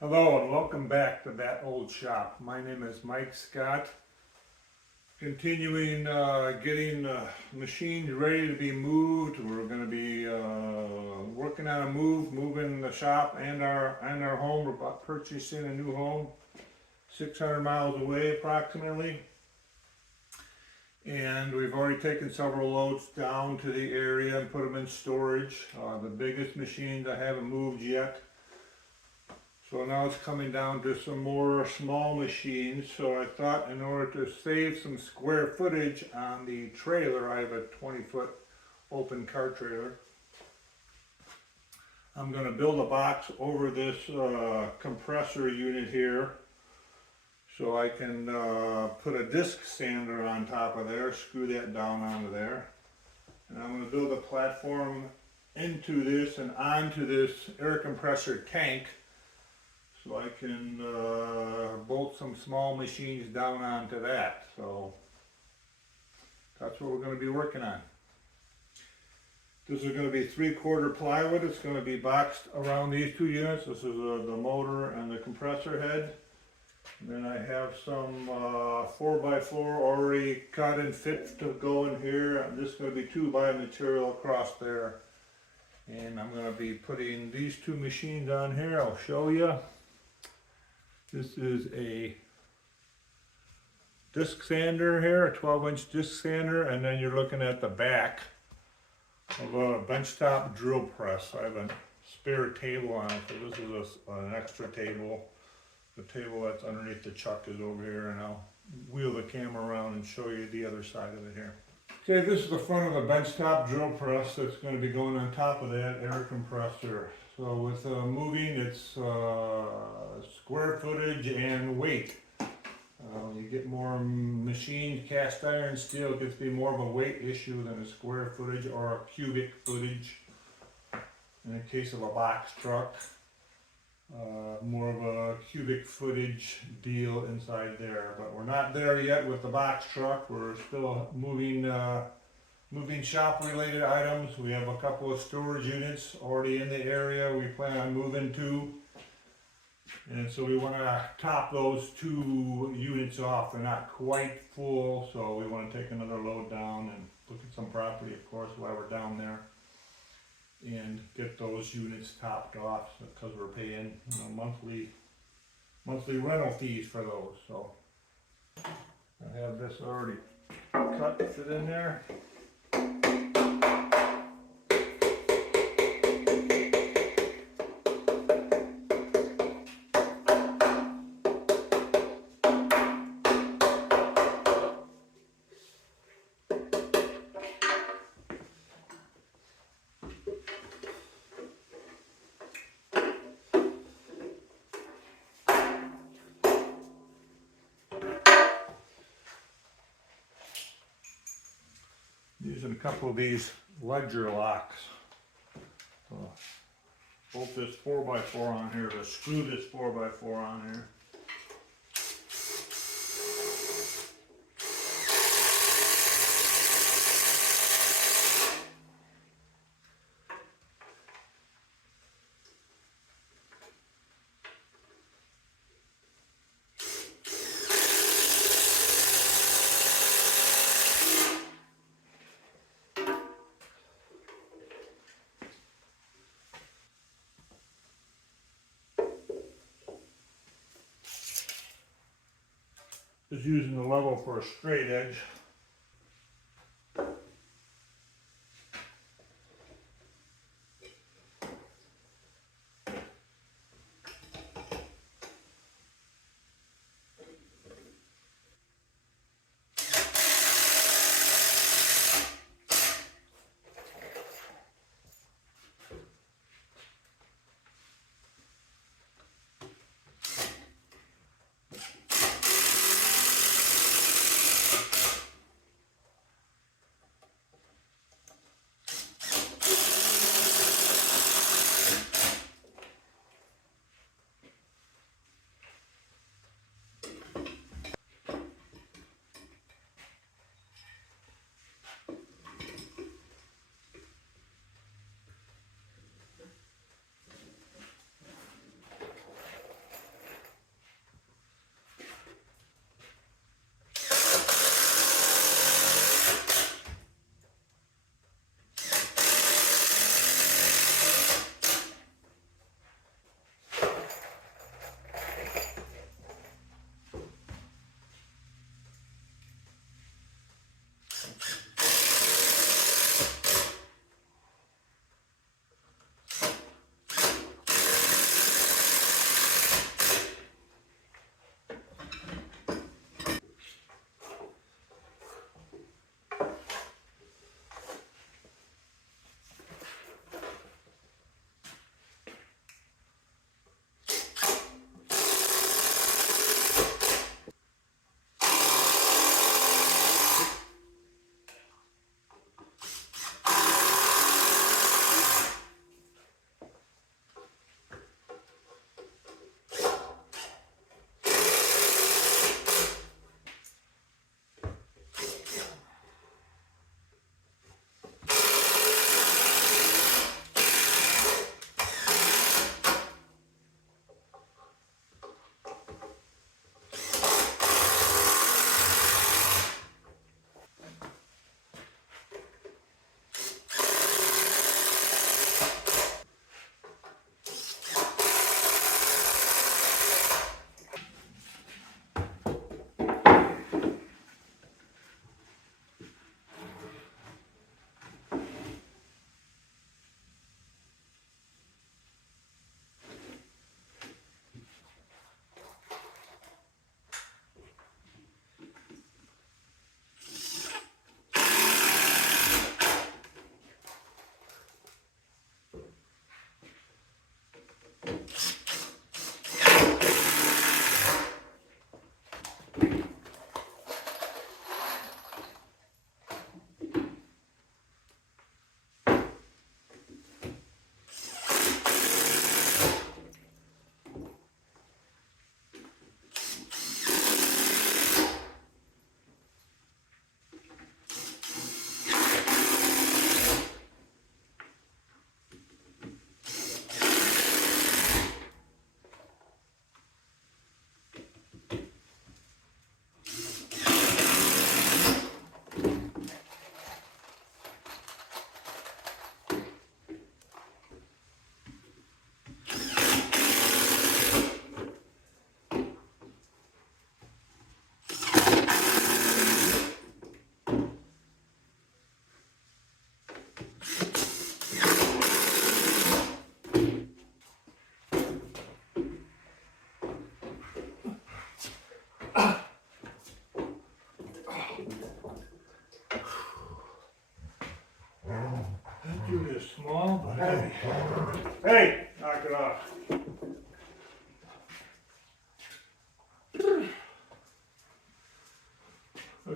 Hello and welcome back to That Old Shop. My name is Mike Scott. Continuing getting machines ready to be moved. We're going to be working on a moving the shop and our home. We're about purchasing a new home, 600 miles away approximately. And we've already taken several loads down to the area and put them in storage. The biggest machines I haven't moved yet. So now it's coming down to some more small machines. So I thought in order to save some square footage on the trailer, I have a 20-foot open car trailer. I'm going to build a box over this compressor unit here. So I can put a disc sander on top of there, screw that down onto there. And I'm going to build a platform into this and onto this air compressor tank. So I can bolt some small machines down onto that. So that's what we're going to be working on. This is going to be 3/4 plywood. It's going to be boxed around these two units. This is the motor and the compressor head. And then I have some 4x4 already cut and fit to go in here. This is going to be 2x material across there. And I'm going to be putting these two machines on here. I'll show you. This is a disc sander here, a 12-inch disc sander, and then you're looking at the back of a benchtop drill press. I have a spare table on it, so this is an extra table. The table that's underneath the chuck is over here, and I'll wheel the camera around and show you the other side of it here. Okay, this is the front of the benchtop drill press that's going to be going on top of that air compressor. So with moving, it's square footage and weight. You get more machined cast iron steel, it gets to be more of a weight issue than a square footage or a cubic footage. In the case of a box truck, more of a cubic footage deal inside there. But we're not there yet with the box truck. We're still moving shop related items. We have a couple of storage units already in the area we plan on moving to. And so we want to top those two units off. They're not quite full, so we want to take another load down and look at some property, of course, while we're down there. And get those units topped off because we're paying monthly rental fees for those. So I have this already cut, fit in there. Using a couple of these ledger locks. Bolt this 4x4 on here to screw this 4x4 on here. Just using the level for a straight edge.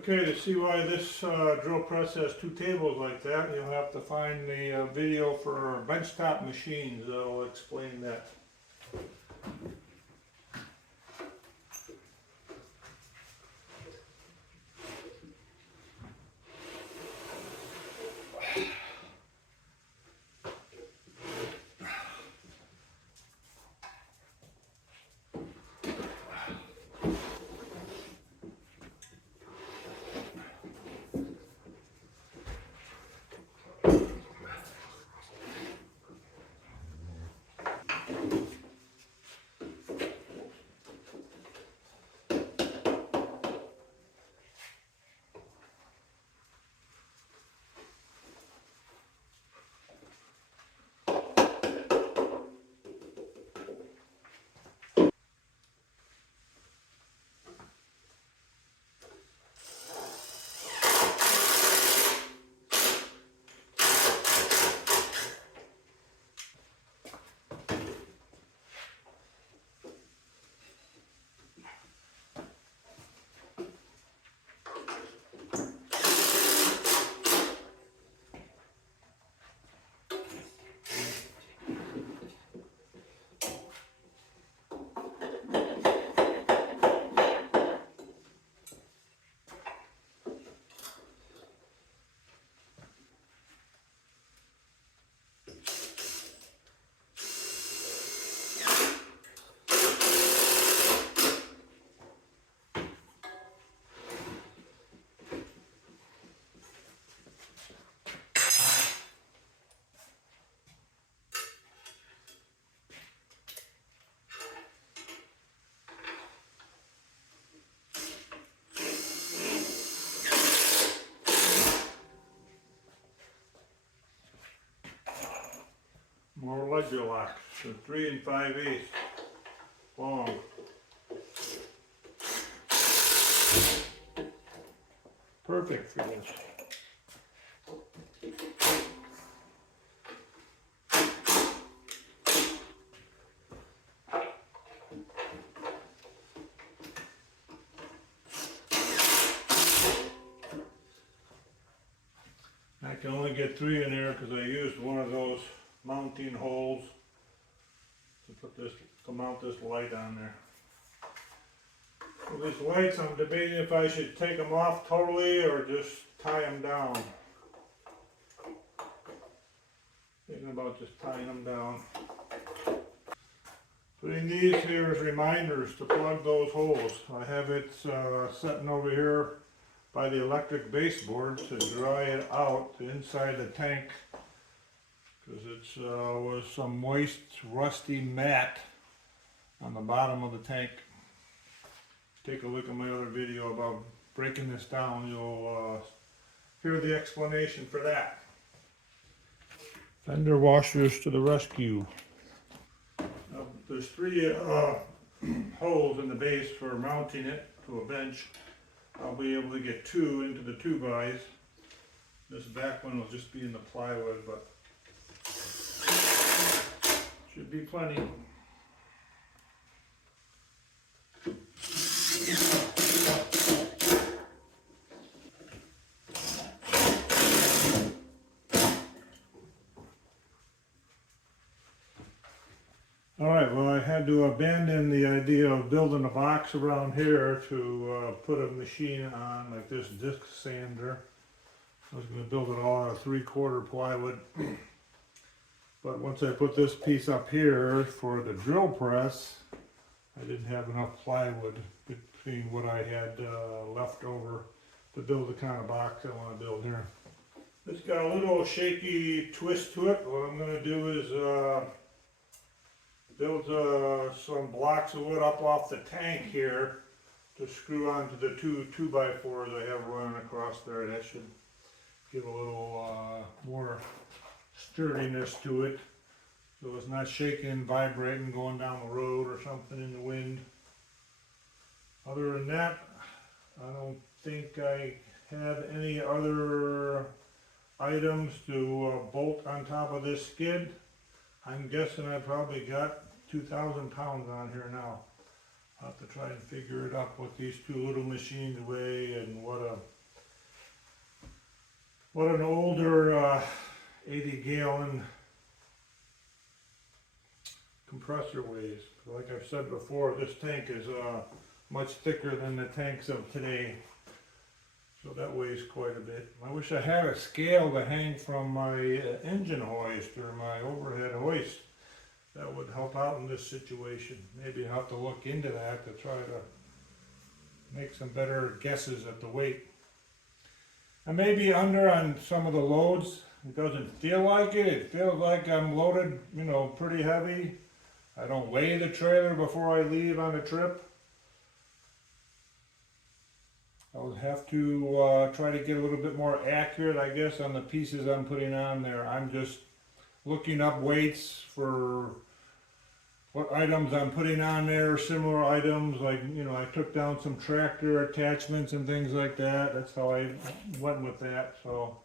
Okay, to see why this drill press has two tables like that, you'll have to find the video for benchtop machines that'll explain that. More ledger locks, so 3 5/8 long. Perfect for this. I can only get 3 in there because I used one of those mounting holes to mount this light on there. Well, these lights, I'm debating if I should take them off totally or just tie them down. Thinking about just tying them down. Putting these here as reminders to plug those holes. I have it sitting over here by the electric baseboard to dry it out inside the tank, because it's was some moist, rusty mat on the bottom of the tank. Take a look at my other video about breaking this down. You'll hear the explanation for that. Fender washers to the rescue. There's 3 holes in the base for mounting it to a bench. I'll be able to get 2 into the 2x. This back one will just be in the plywood, but should be plenty. Alright, well, I had to abandon the idea of building a box around here to put a machine on, like this disc sander. I was going to build it all out of 3/4 plywood. But once I put this piece up here for the drill press, I didn't have enough plywood between what I had left over to build the kind of box I want to build here. It's got a little shaky twist to it. What I'm going to do is build some blocks of wood up off the tank here to screw onto the 2 2x4s I have running across there. That should give a little more sturdiness to it, so it's not shaking, vibrating, going down the road or something in the wind. Other than that, I don't think I have any other items to bolt on top of this skid. I'm guessing I probably got 2,000 pounds on here now. I'll have to try and figure it up what these 2 little machines weigh and what a what an older 80-gallon compressor weighs. Like I've said before, this tank is much thicker than the tanks of today, so that weighs quite a bit. I wish I had a scale to hang from my engine hoist or my overhead hoist. That would help out in this situation. Maybe I'll have to look into that to try to make some better guesses at the weight. I may be under on some of the loads. It doesn't feel like it. It feels like I'm loaded, you know, pretty heavy. I don't weigh the trailer before I leave on a trip. I would have to try to get a little bit more accurate, I guess, on the pieces I'm putting on there. I'm just looking up weights for what items I'm putting on there, similar items, like, you know, I took down some tractor attachments and things like that. That's how I went with that. So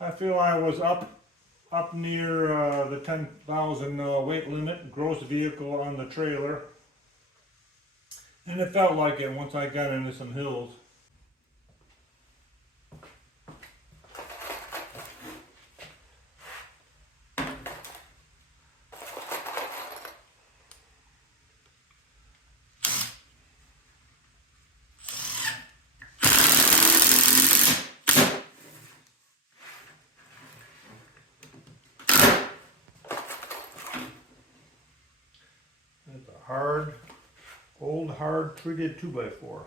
I feel I was up near the 10,000 weight limit, gross vehicle on the trailer. And it felt like it once I got into some hills. It's a hard, old, hard treated 2x4.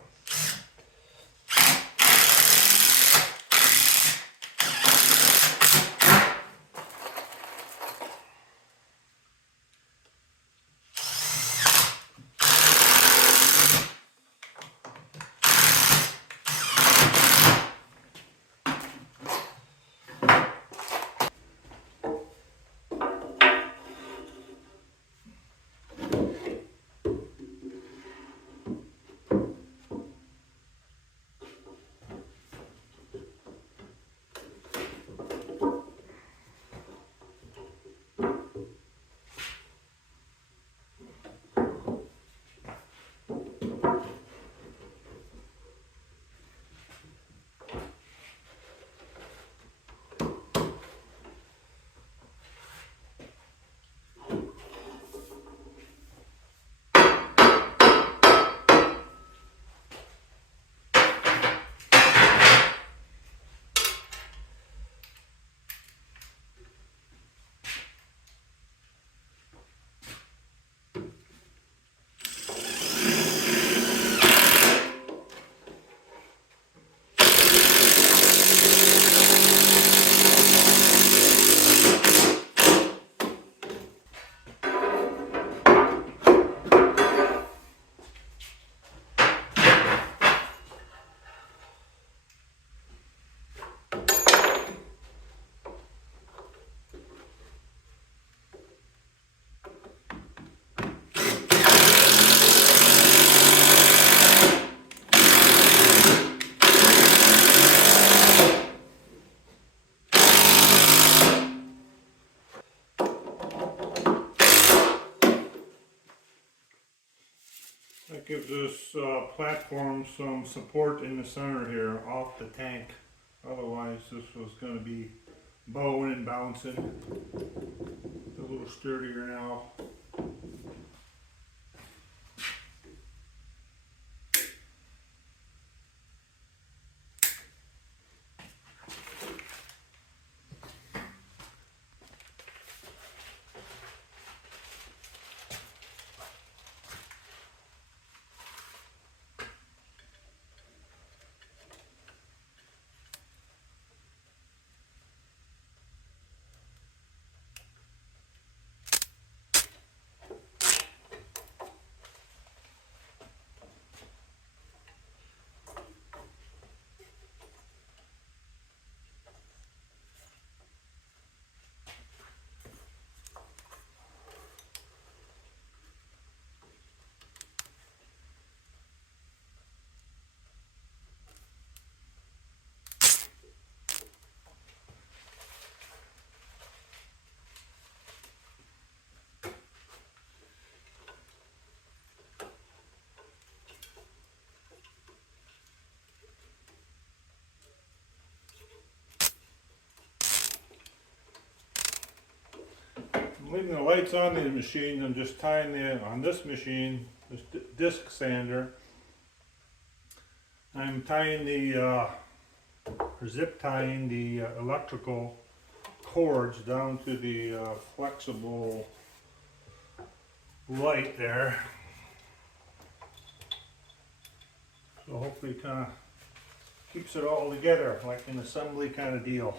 That gives this platform some support in the center here, off the tank. Otherwise this was going to be bowing and bouncing. It's a little sturdier now. leaving the lights on these machines. I'm just tying on this machine, this disc sander. I'm tying or zip tying the electrical cords down to the flexible light there. So hopefully it kind of keeps it all together, like an assembly kind of deal.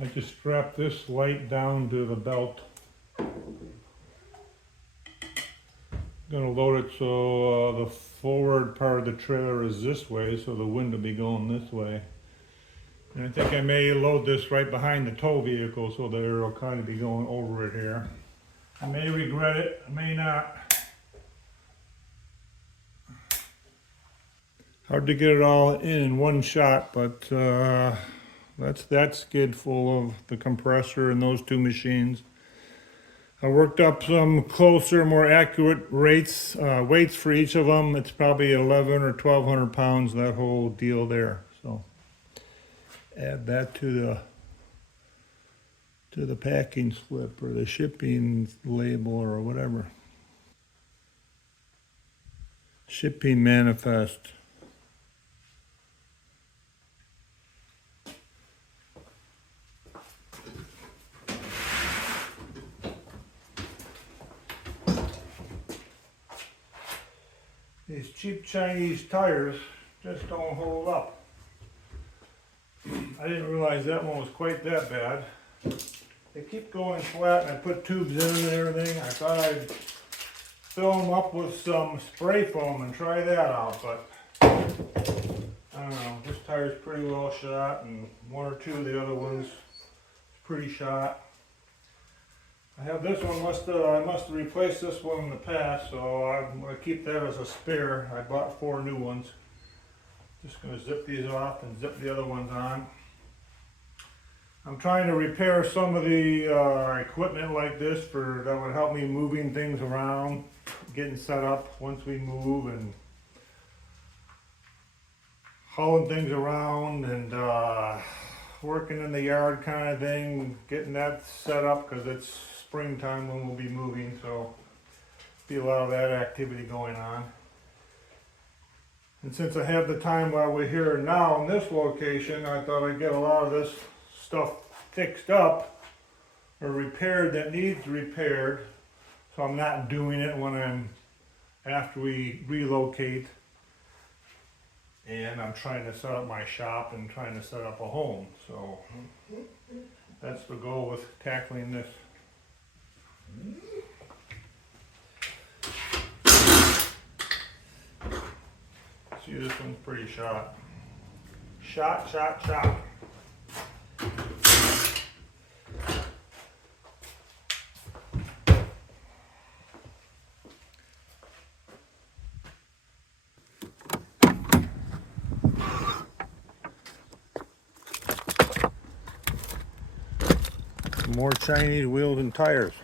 I just strap this light down to the belt. Gonna load it so the forward part of the trailer is this way, so the wind will be going this way. And I think I may load this right behind the tow vehicle so that it'll kind of be going over it here. I may regret it, I may not. Hard to get it all in one shot, but that's that skid full of the compressor and those two machines. I worked up some closer, more accurate weights for each of them. It's probably 11 or 1200 pounds, that whole deal there. So add that to the packing slip or the shipping label or whatever. Shipping manifest. These cheap Chinese tires just don't hold up. I didn't realize that one was quite that bad. They keep going flat and I put tubes in them and everything. I thought I'd fill them up with some spray foam and try that out, but I don't know. This tire's pretty well shot and one or two of the other ones pretty shot. I have this one, I must have replaced this one in the past, so I'm going to keep that as a spare. I bought 4 new ones. Just going to zip these off and zip the other ones on. I'm trying to repair some of the equipment like this that would help me moving things around, getting set up once we move, and hauling things around and working in the yard kind of thing, getting that set up because it's springtime when we'll be moving, so be a lot of that activity going on. And since I have the time while we're here now in this location, I thought I'd get a lot of this stuff fixed up or repaired that needs repaired, so I'm not doing it after we relocate and I'm trying to set up my shop and trying to set up a home. So that's the goal with tackling this. See, this one's pretty shot. Shot. More Chinese wheels and tires.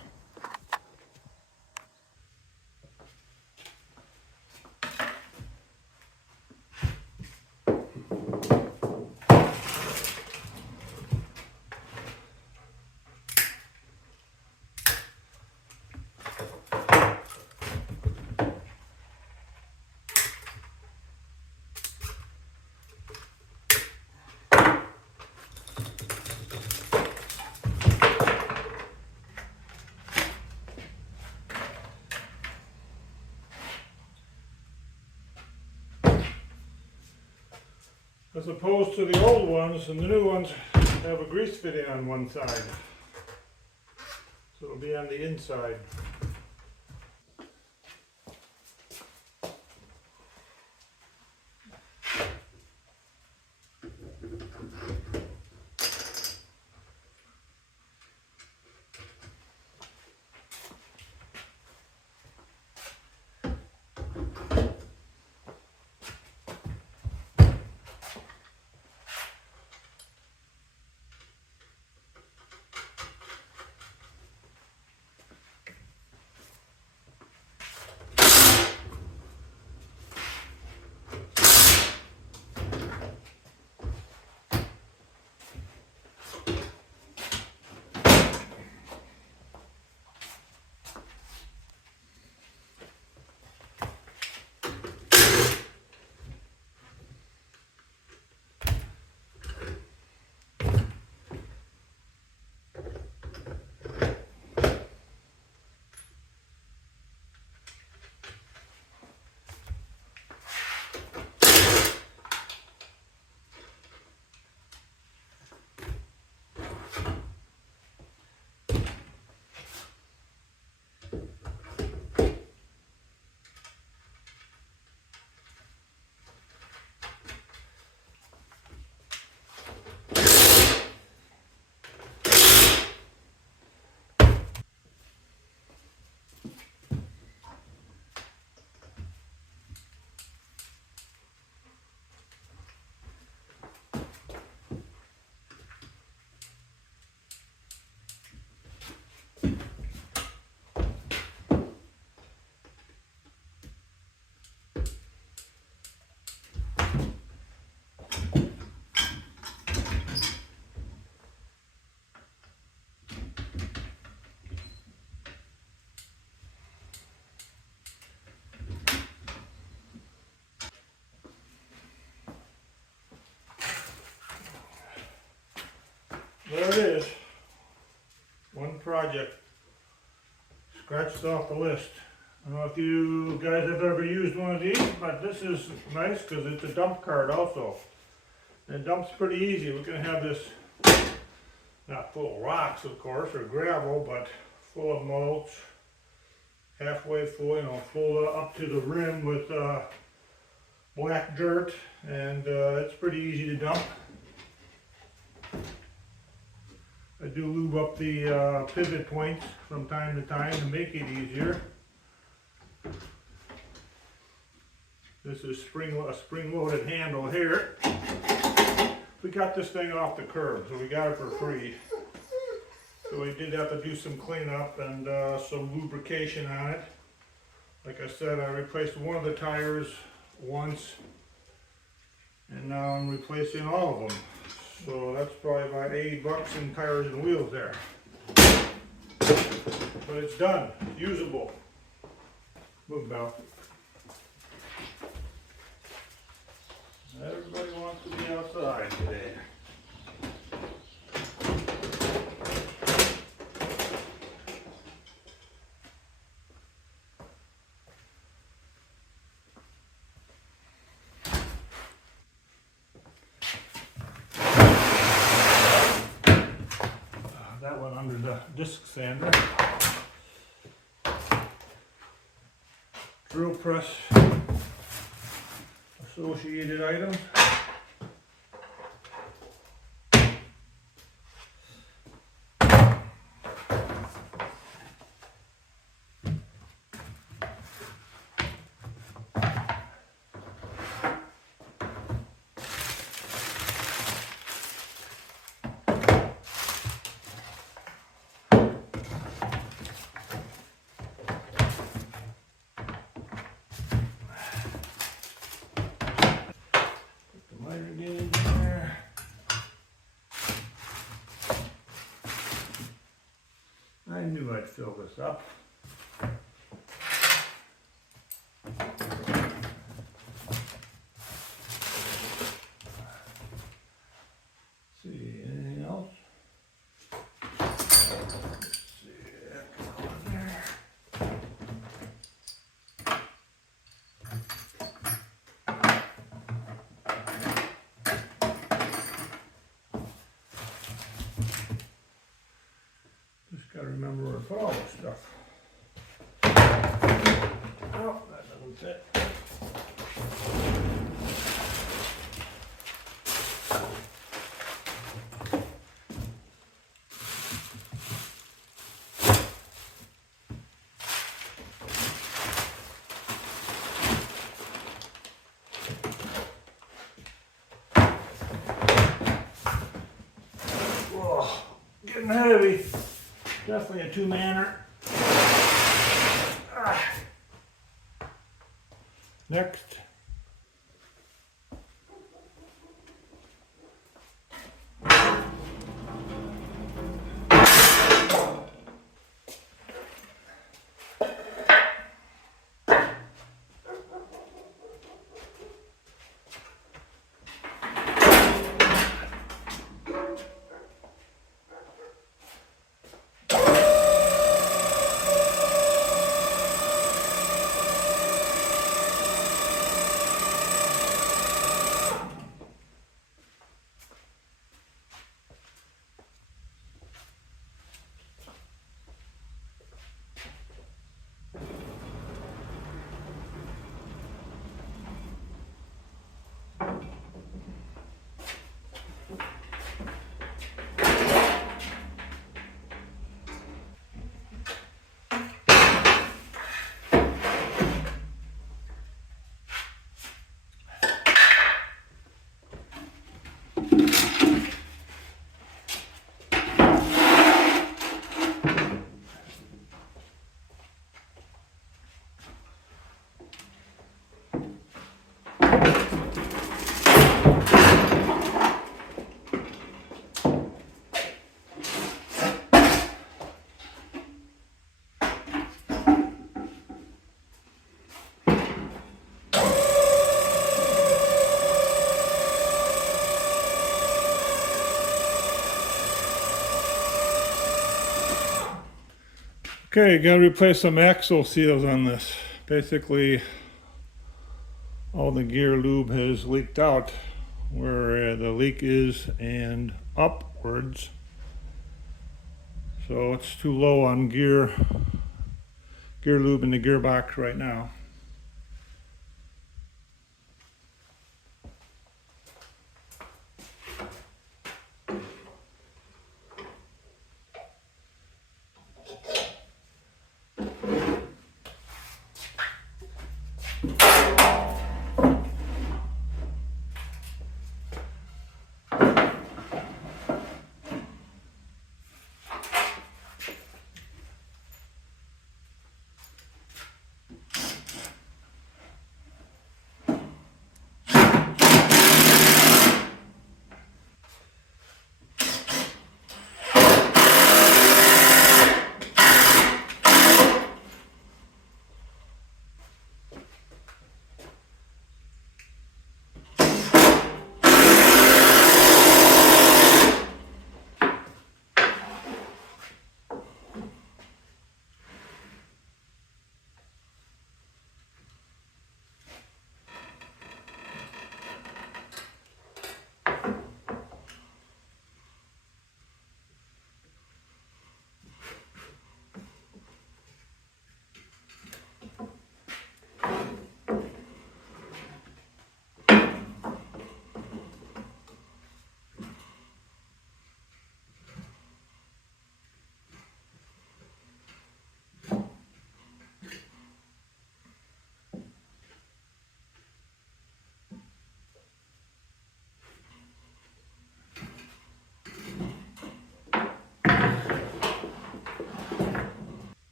As opposed to the old ones, and the new ones have a grease fitting on one side. So it'll be on the inside. there it is. One project scratched off the list. I don't know if you guys have ever used one of these, but this is nice because it's a dump cart also. And it dumps pretty easy. We're going to have this, not full of rocks of course, or gravel, but full of mulch. Halfway full, you know, full up to the rim with black dirt, and it's pretty easy to dump. I do lube up the pivot points from time to time to make it easier. This is a spring-loaded handle here. We got this thing off the curb, so we got it for free. So we did have to do some cleanup and some lubrication on it. Like I said, I replaced one of the tires once, and now I'm replacing all of them. So that's probably about $80 in tires and wheels there. But it's done, usable. Move, Belle. Everybody wants to be outside today. That went under the disc sander. Drill press associated items. I knew I'd fill this up. See, anything else? Let's see, come on there. Gotta remember where to put all this stuff. Oh, that doesn't fit. Whoa, getting heavy. Definitely a two-manner. Next. Okay, got to replace some axle seals on this. Basically, all the gear lube has leaked out where the leak is and upwards. So it's too low on gear lube in the gearbox right now.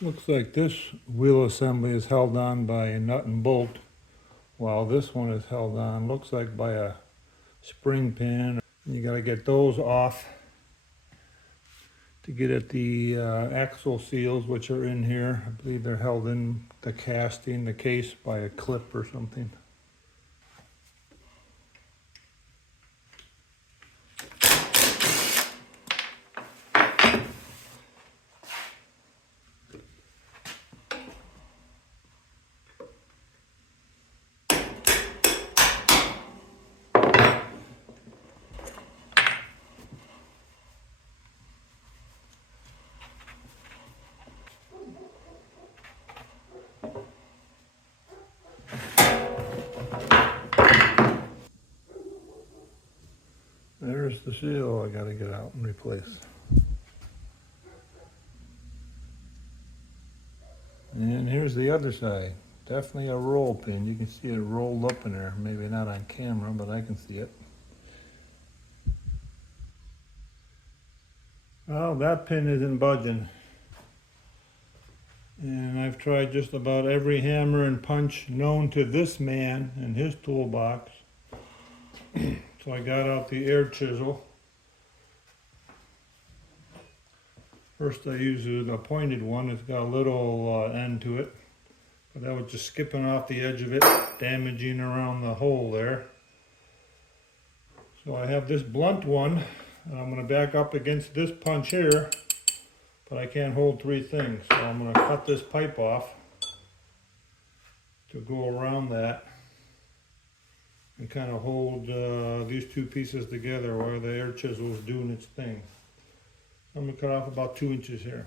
Looks like this wheel assembly is held on by a nut and bolt, while this one is held on, looks like by a spring pin. You got to get those off to get at the axle seals, which are in here. I believe they're held in the casting, the case, by a clip or something. There's the seal I got to get out and replace. And here's the other side. Definitely a roll pin. You can see it rolled up in there. Maybe not on camera, but I can see it. Well, that pin isn't budging. And I've tried just about every hammer and punch known to this man in his toolbox. So I got out the air chisel. First I used a pointed one. It's got a little end to it. But that was just skipping off the edge of it, damaging around the hole there. So I have this blunt one, and I'm going to back up against this punch here, but I can't hold three things. So I'm going to cut this pipe off to go around that and kind of hold these two pieces together while the air chisel is doing its thing. I'm going to cut off about 2 inches here.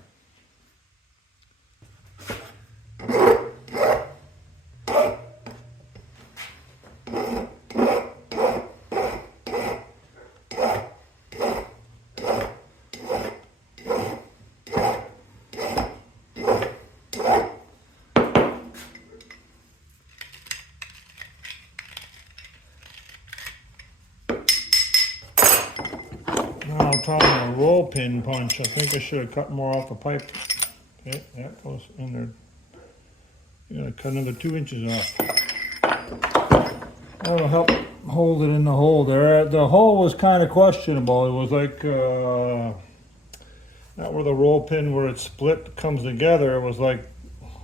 Now I'm talking a roll pin punch. I think I should have cut more off the pipe. Okay, that goes in there. You gotta cut another 2 inches off. That'll help hold it in the hole there. The hole was kind of questionable. It was like not where the roll pin where it split comes together. It was like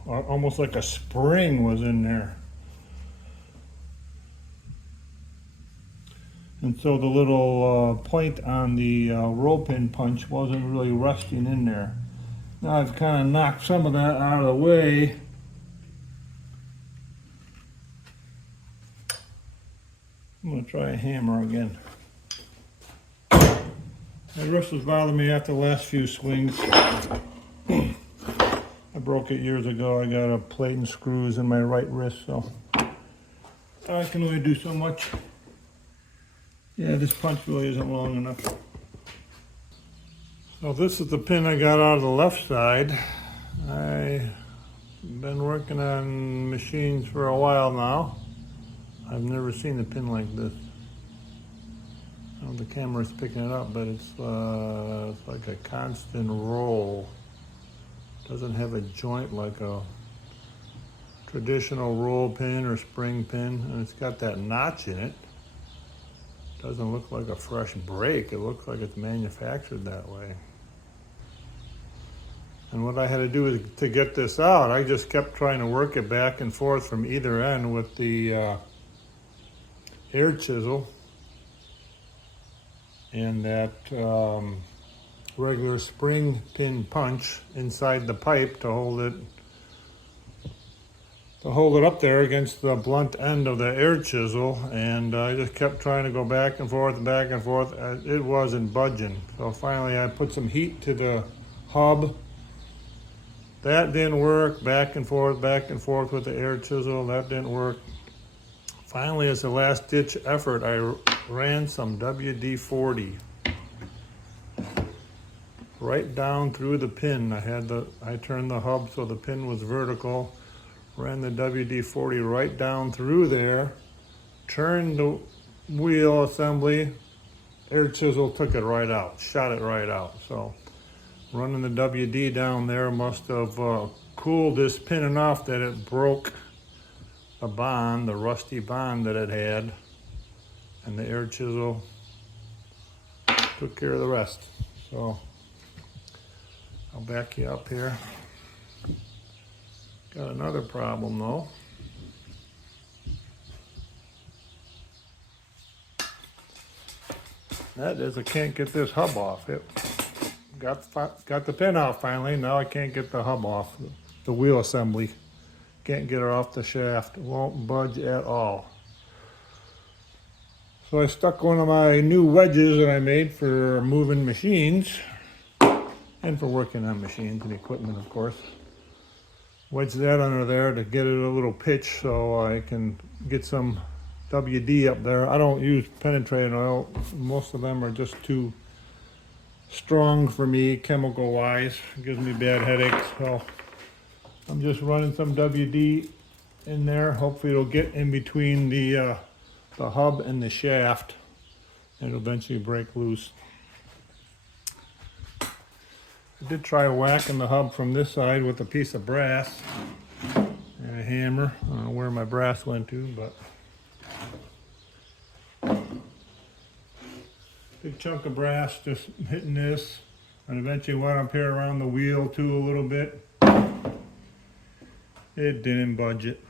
almost like a spring was in there. And so the little point on the roll pin punch wasn't really resting in there. Now I've kind of knocked some of that out of the way. I'm going to try a hammer again. My wrist was bothering me after the last few swings. I broke it years ago. I got a plate and screws in my right wrist, so I can only do so much. Yeah, this punch really isn't long enough. So this is the pin I got out of the left side. I've been working on machines for a while now. I've never seen a pin like this. I don't know if the camera's picking it up, but it's like a constant roll. Doesn't have a joint like a traditional roll pin or spring pin, and it's got that notch in it. Doesn't look like a fresh break. It looks like it's manufactured that way. And what I had to do is to get this out, I just kept trying to work it back and forth from either end with the air chisel and that regular spring pin punch inside the pipe to hold it up there against the blunt end of the air chisel. And I just kept trying to go back and forth. It wasn't budging. So finally I put some heat to the hub. That didn't work. Back and forth with the air chisel. That didn't work. Finally, as a last ditch effort, I ran some WD-40 right down through the pin. I turned the hub so the pin was vertical, ran the WD-40 right down through there, turned the wheel assembly, air chisel took it right out, shot it right out. So running the WD down there must have cooled this pin enough that it broke the bond, the rusty bond that it had, and the air chisel took care of the rest. So I'll back you up here. Got another problem though. That is, I can't get this hub off. It got the pin out finally. Now I can't get the hub off, the wheel assembly. Can't get her off the shaft. It won't budge at all. So I stuck one of my new wedges that I made for moving machines and for working on machines and equipment, of course. Wedge that under there to get it a little pitch so I can get some WD up there. I don't use penetrating oil. Most of them are just too strong for me chemical wise. It gives me bad headaches. So I'm just running some WD in there. Hopefully it'll get in between the hub and the shaft and it'll eventually break loose. I did try whacking the hub from this side with a piece of brass and a hammer. I don't know where my brass went to, but big chunk of brass just hitting this, and eventually went up here around the wheel too a little bit. It didn't budge it.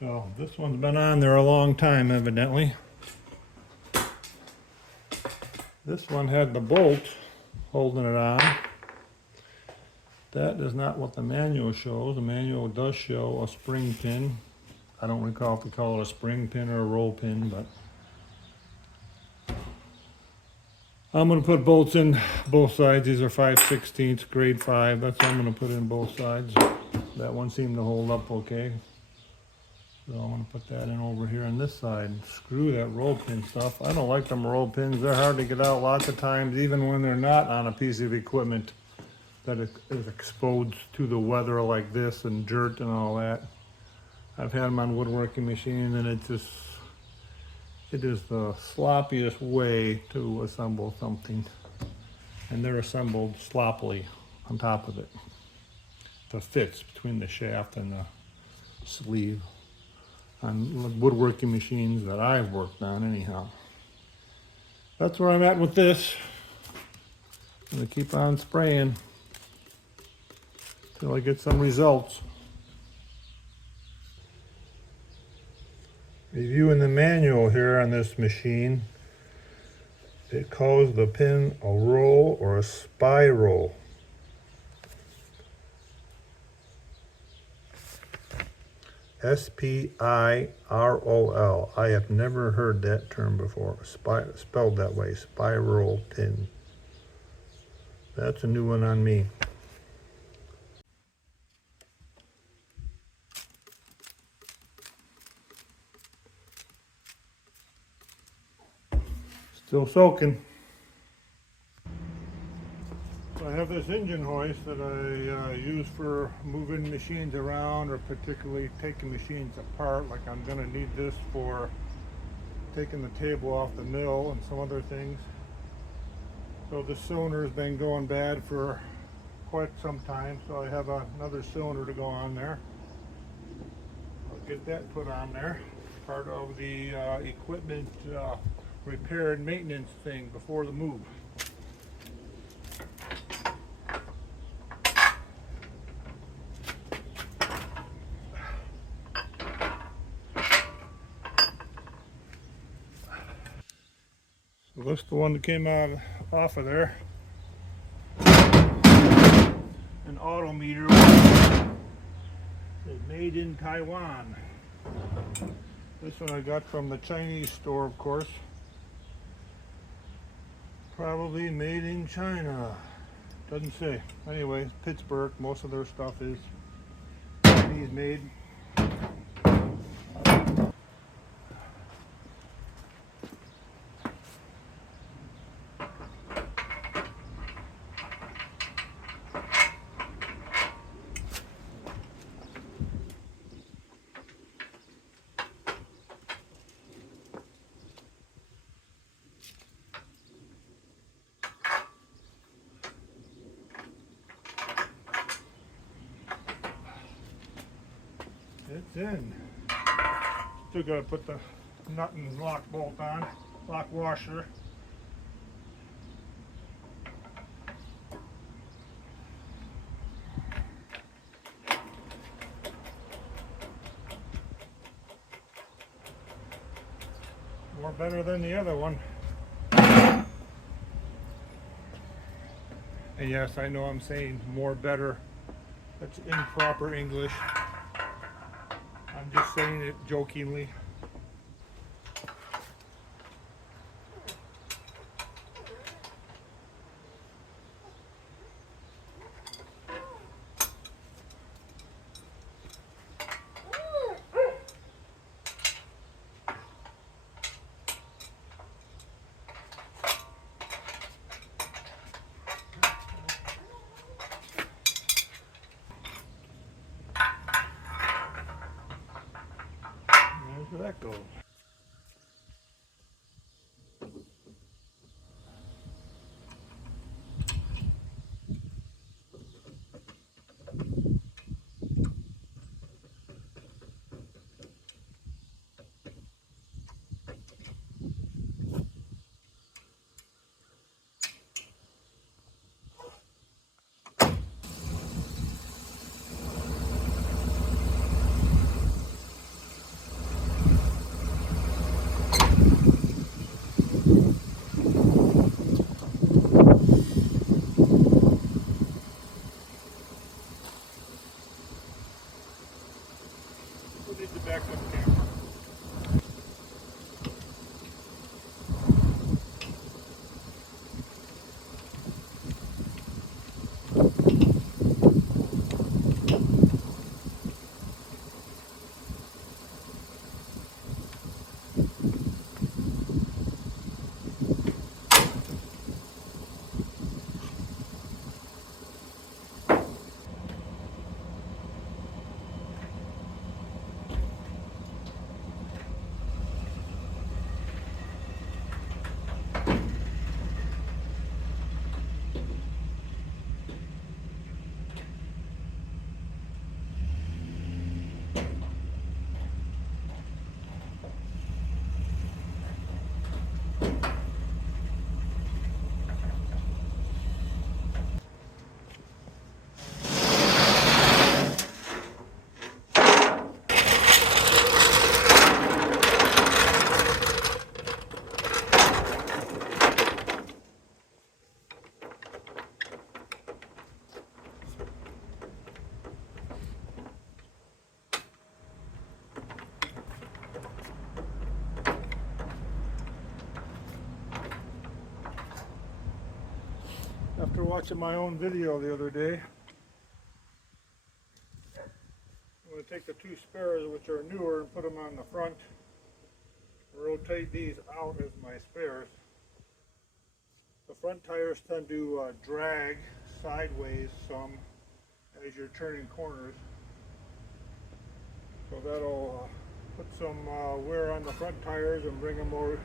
So this one's been on there a long time evidently. This one had the bolt holding it on. That is not what the manual shows. The manual does show a spring pin. I don't recall if we call it a spring pin or a roll pin, but I'm going to put bolts in both sides. These are 5/16 grade 5. That's what I'm going to put in both sides. That one seemed to hold up okay. So I'm going to put that in over here on this side. Screw that roll pin stuff. I don't like them roll pins. They're hard to get out lots of times, even when they're not on a piece of equipment that is exposed to the weather like this and dirt and all that. I've had them on woodworking machines and it is the sloppiest way to assemble something. And they're assembled sloppily on top of it. The fits between the shaft and the sleeve on woodworking machines that I've worked on anyhow. That's where I'm at with this. I'm gonna keep on spraying till I get some results. Reviewing the manual here on this machine, it calls the pin a roll or a spiral. S-P-I-R-O-L. I have never heard that term before, spelled that way, spiral pin. That's a new one on me. Still soaking. So I have this engine hoist that I use for moving machines around, or particularly taking machines apart. Like I'm going to need this for taking the table off the mill and some other things. So the cylinder has been going bad for quite some time, so I have another cylinder to go on there. I'll get that put on there. Part of the equipment repair and maintenance thing before the move. So this is the one that came off of there. An auto meter is made in Taiwan. This one I got from the Chinese store, of course. Probably made in China. Doesn't say. Anyway, Pittsburgh, most of their stuff is Chinese made. It's in. Still gotta put the nut and lock bolt on, lock washer. More better than the other one. And yes, I know I'm saying more better. That's improper English. I'm just saying it jokingly. There's After watching my own video the other day, I'm going to take the two spares, which are newer, and put them on the front. Rotate these out as my spares. The front tires tend to drag sideways some as you're turning corners. So that'll put some wear on the front tires and bring them more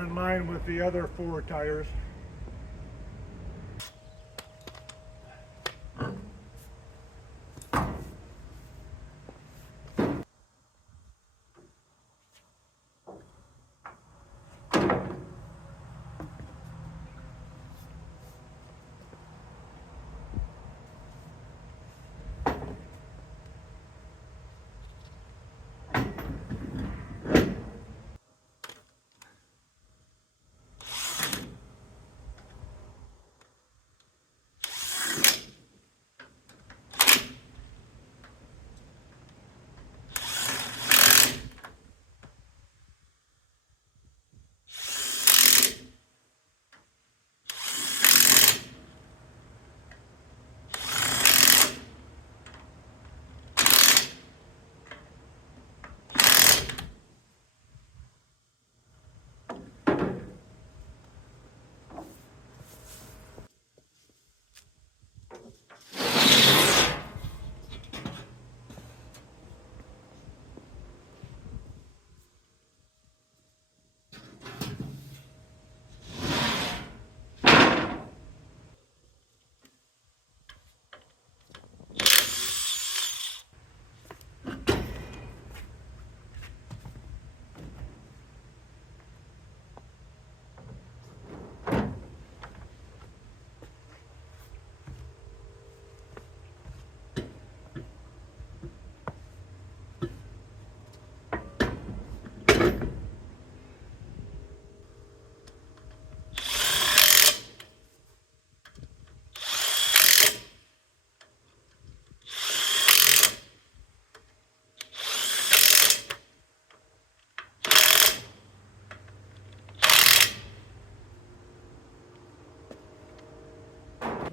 in line with the other four tires.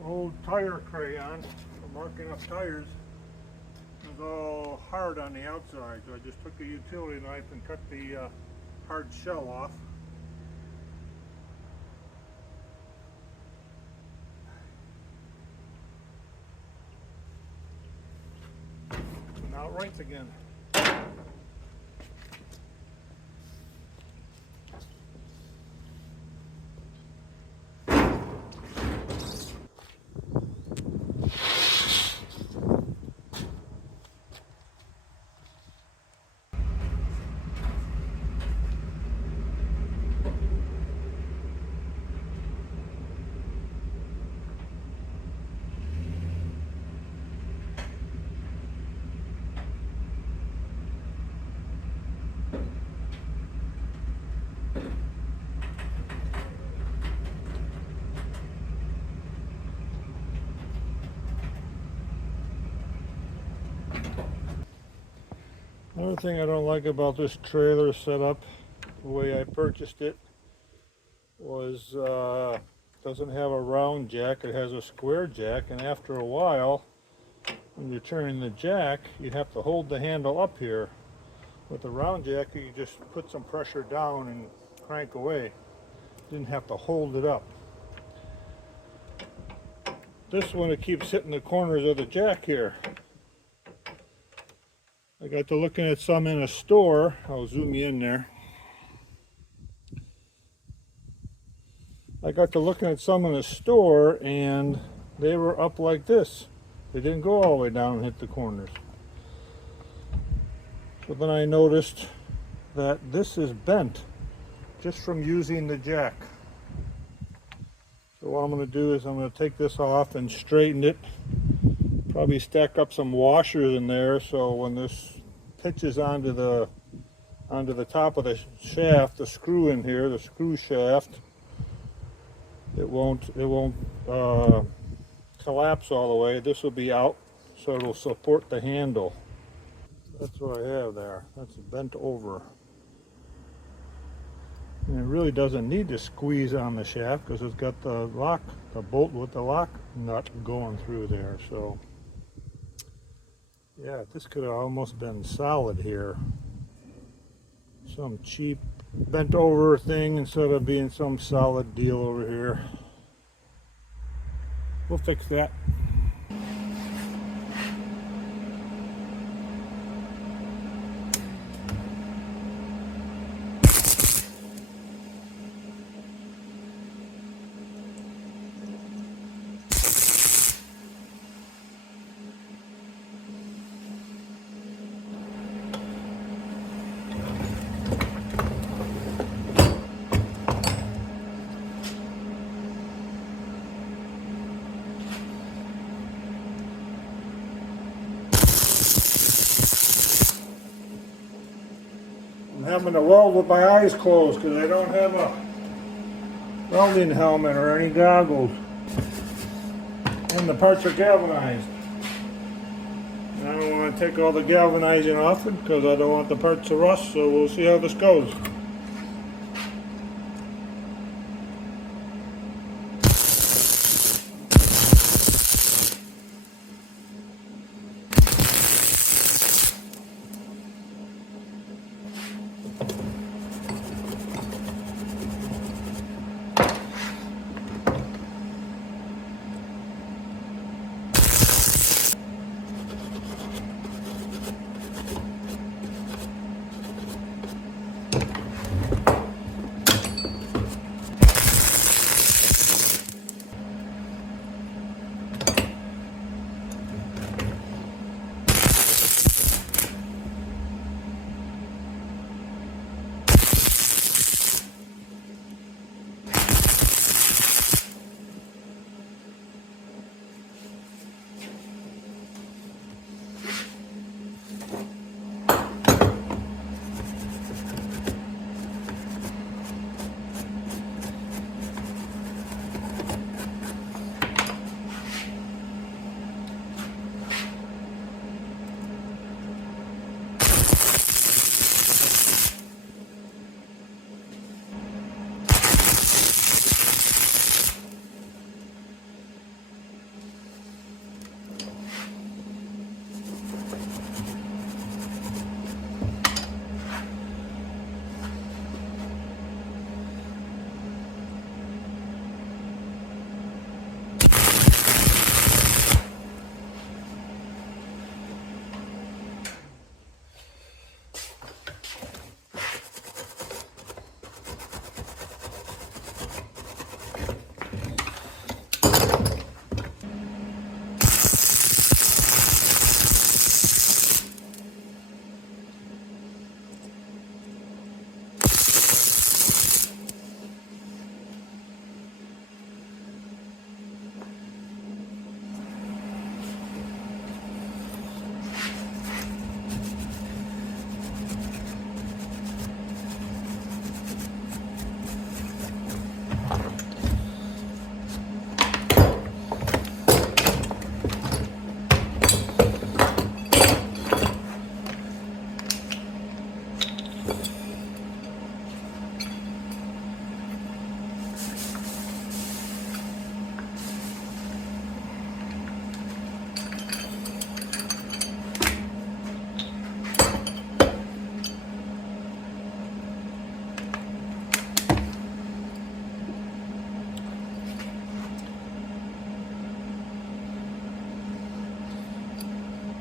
Old tire crayon for marking up tires is all hard on the outside, so I just took a utility knife and cut the hard shell off. So now it writes again. Another thing I don't like about this trailer setup, the way I purchased it, was doesn't have a round jack, it has a square jack, and after a while, when you're turning the jack, you have to hold the handle up here. With the round jack, you just put some pressure down and crank away. Didn't have to hold it up. This one, it keeps hitting the corners of the jack here. I got to looking at some in a store. I'll zoom you in there. I got to looking at some in a store and they were up like this. They didn't go all the way down and hit the corners. So then I noticed that this is bent just from using the jack. So what I'm going to do is I'm going to take this off and straighten it. Probably stack up some washers in there so when this pitches onto the top of the shaft, the screw in here, the screw shaft, it won't collapse all the way. This will be out so it'll support the handle. That's what I have there. That's bent over. And it really doesn't need to squeeze on the shaft because it's got the lock, the bolt with the lock nut going through there. So yeah, this could have almost been solid here. Some cheap bent over thing instead of being some solid deal over here. We'll fix that. I'm having to weld with my eyes closed because I don't have a welding helmet or any goggles. And the parts are galvanized. And I don't want to take all the galvanizing off it because I don't want the parts to rust, so we'll see how this goes.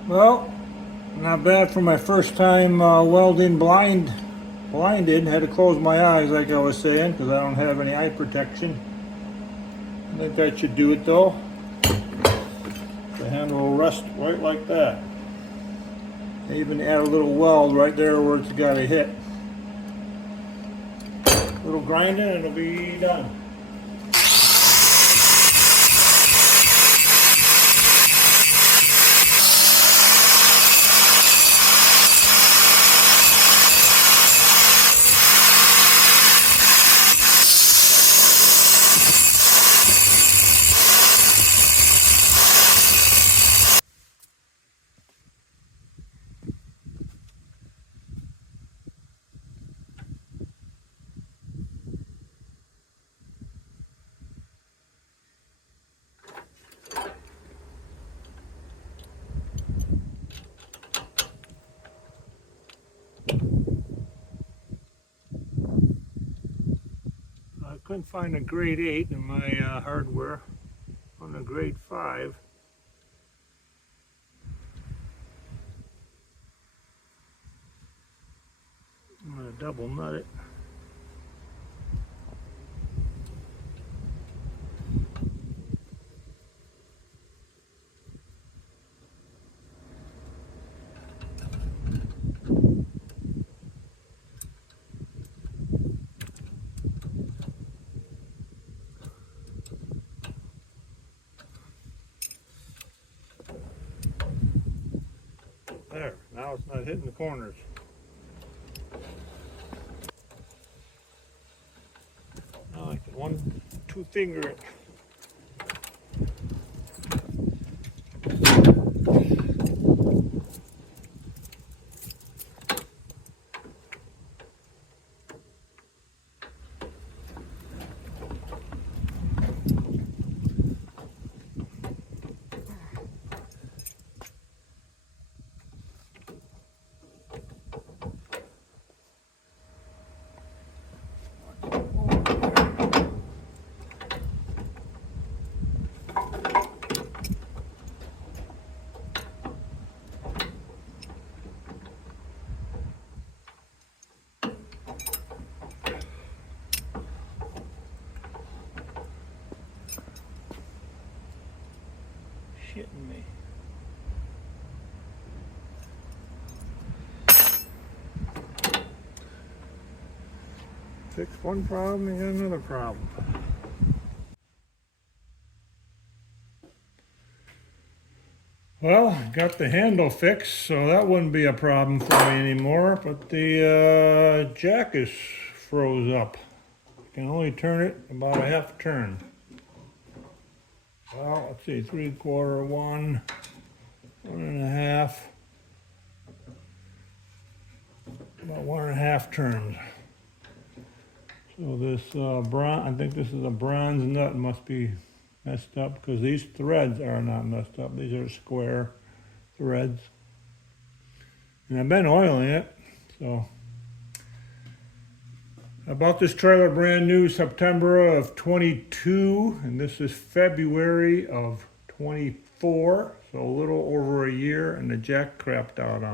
Well, not bad for my first time welding blinded. Had to close my eyes like I was saying because I don't have any eye protection. I think that should do it though. The handle will rest right like that. I even add a little weld right there where it's got to hit. A little grinding and it'll be done. couldn't find a grade 8 in my hardware on a grade 5. I'm going to double nut it. There, now it's not hitting the corners. Now I can 2 finger it. Shitting me. Fix one problem, you got another problem. Well, got the handle fixed, so that wouldn't be a problem for me anymore, but the jack is froze up. You can only turn it about a half turn. Well, let's see, 3/4, 1, 1.5, about 1.5 turns. So this bronze, I think this is a bronze nut, must be messed up because these threads are not messed up. These are square threads. And I've been oiling it, so. I bought this trailer brand new September of 22, and this is February of 24, so a little over a year, and the jack crapped out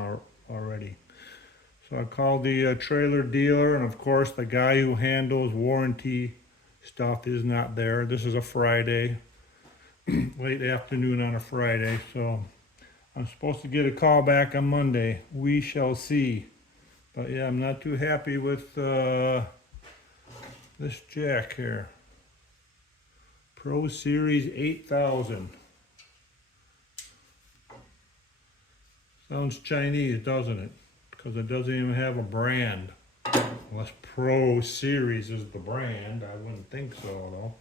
already. So I called the trailer dealer, and of course the guy who handles warranty stuff is not there. This is a Friday, late afternoon on a Friday, so I'm supposed to get a call back on Monday. We shall see. But yeah, I'm not too happy with this jack here. Pro Series 8000. Sounds Chinese, doesn't it? Because it doesn't even have a brand. Unless Pro Series is the brand. I wouldn't think so, though.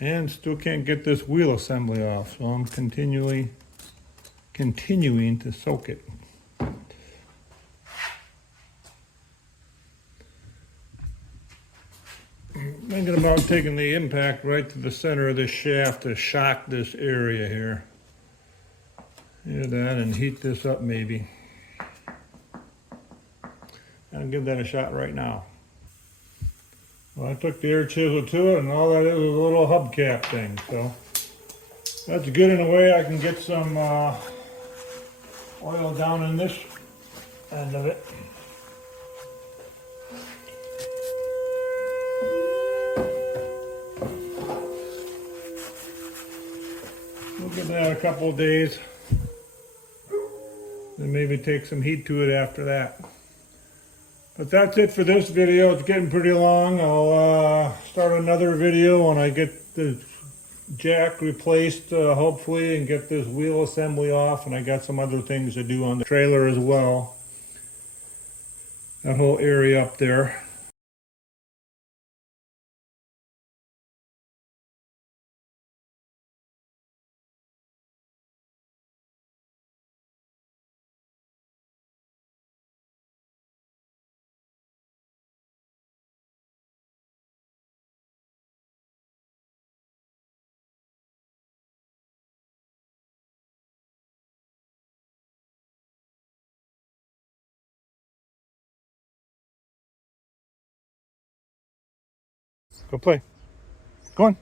And still can't get this wheel assembly off, so I'm continuing to soak it. Thinking about taking the impact right to the center of this shaft to shock this area here. Hear that, and heat this up maybe. I'll give that a shot right now. Well, I took the air chisel to it, and all that is was a little hubcap thing, so that's good in a way. I can get some oil down in this end of it. We'll give that a couple of days, and maybe take some heat to it after that. But that's it for this video. It's getting pretty long. I'll start another video when I get the jack replaced, hopefully, and get this wheel assembly off. And I got some other things to do on the trailer as well. That whole area up there. Go play. Go on.